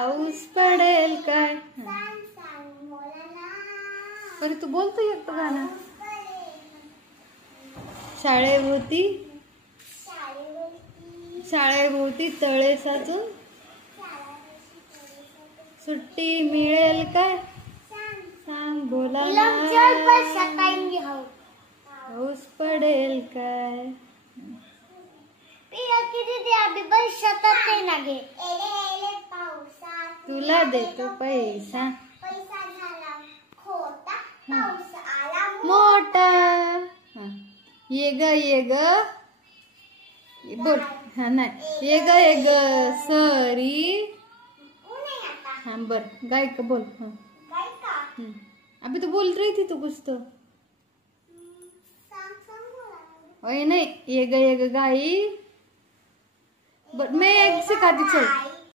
पाऊस पडेल काय? अरे तू बोलतो एक गाणं. शाळेभोवती तळे साचून सुट्टी मिळेल काय? सांग बोला पाऊस पडेल काय? तुला देतो पैसा मोठा. ये ग बोल. हा नाही ये ग सरी. हाँ बर गाय का बोल. हाँ अभी तो बोल रही थी तू कुछ तो. ओए नहीं ये ग गाई. बट मैं एक सिखाती चल.